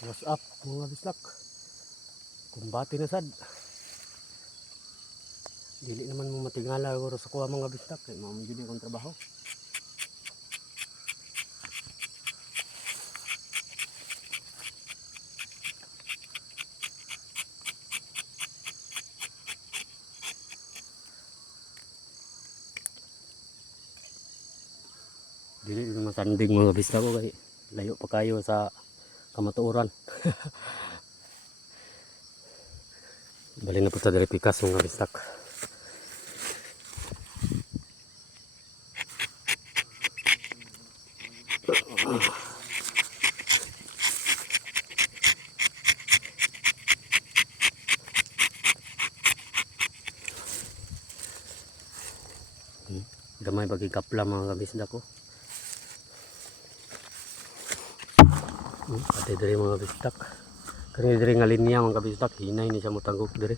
What's up mga bislak? Kumbati na sad. Dili naman mo matingala guro sa kuha mga bislak kay mao gyud akong trabaho. Dili naman sanding mga bislak ko kay layo pa kayo sa kamatuoran. Bali na po sa diri pikas mga bislak. Gamay bagi kapla mga bislak ko. Ate diri mga bislak. Kani diri nga linya mga bislak, hinay ni siya motanggok diri.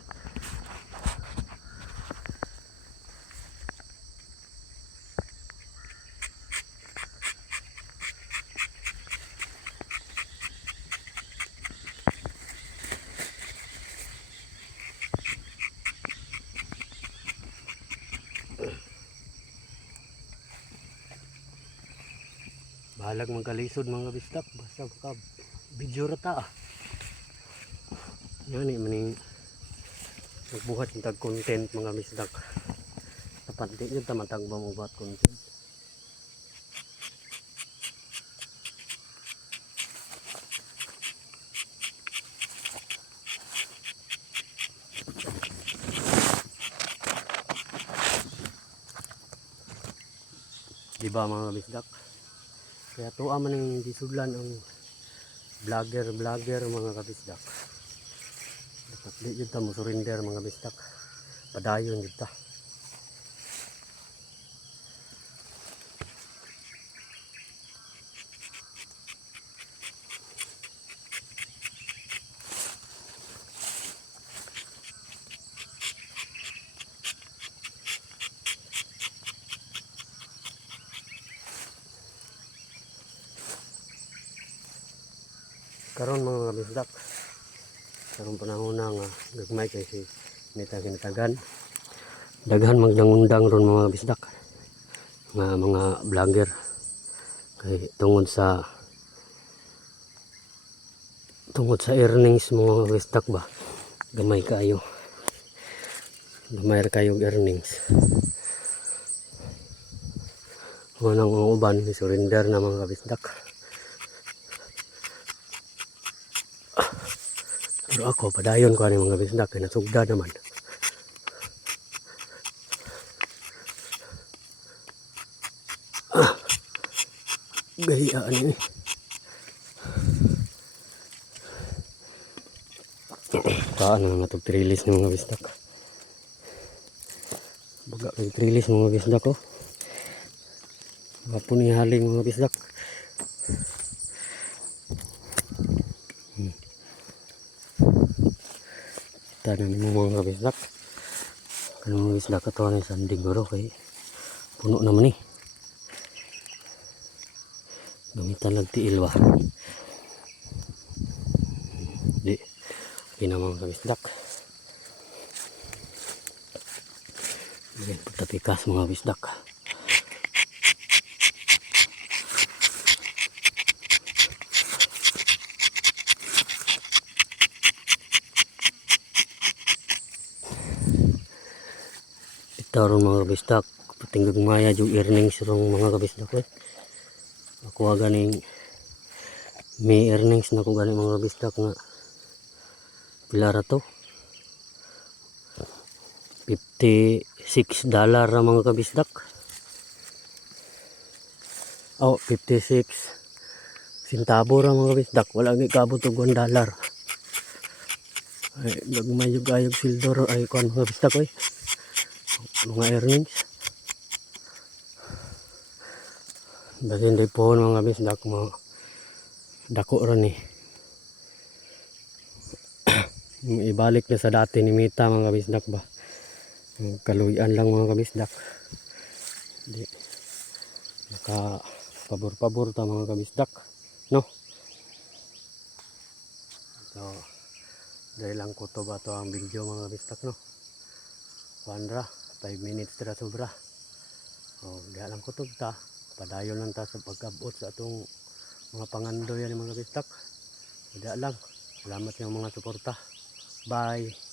Bahalag magkalisod mga bislak basta ka video rata. Yani maning magbuhat ng tag content mga bislak. Tapat di yun tamatag ba mo buhat content. Diba mga bislak? Kaya tuwa man ang disudlan ang vlogger mga kabisdak. Dapat di yun ta mo surrender mga bisdak. Padayon yun ta. Karon mga kabisdak, karong panahon na nga gagmay kay si nitagan daghan magdangundang ron mga kabisdak nga mga vlogger kay tungod sa earnings mga kabisdak ba, gamay ra kayo earnings. Mga uban surrender na mga kabisdak. Pero ako, padayon ko ang mga bisdak, kaya nasugda naman. Gayaan eh. Kaan nga itong trilis ng mga bisdak. Baga kay trilis mga bisdak ko. Wapon ni haling mga bisdak. Tanan mo mga bisdak. Kanang mga bisdak ito ang sanding garo kay puno naman eh. Gamitan lang tiil ba. Di. Okay na mga bisdak. Ayan, pagtapikas mga bisdak. Itaron mga kabisdak, patinggag maya yung earnings rong mga kabisdak eh. Ako ganing may earnings na ko ganing mga kabisdak nga pilara to $56 ra mga kabisdak. Oh, 56 centavo ra mga kabisdak, wala gi kabot og $1. Ay gagmay yung ayog sildo ay kuan mga kabisdak eh. Mga earnings basin di po mga bisdak mga dako ron eh. Ibalik na sa dati ni Mita mga bisdak ba, kaluyan lang mga kabisdak. Di naka pabor ta mga kabisdak no. So dahil lang ko to ba to ang video mga kabisdak no. Wandra 5 minutes tira sobra. Diha lang ko ta. Padayon lang ta sa pag-abot sa atong mga pangandoy yan mga kabisdak. Diha lang. Salamat sa mga suporta. Bye.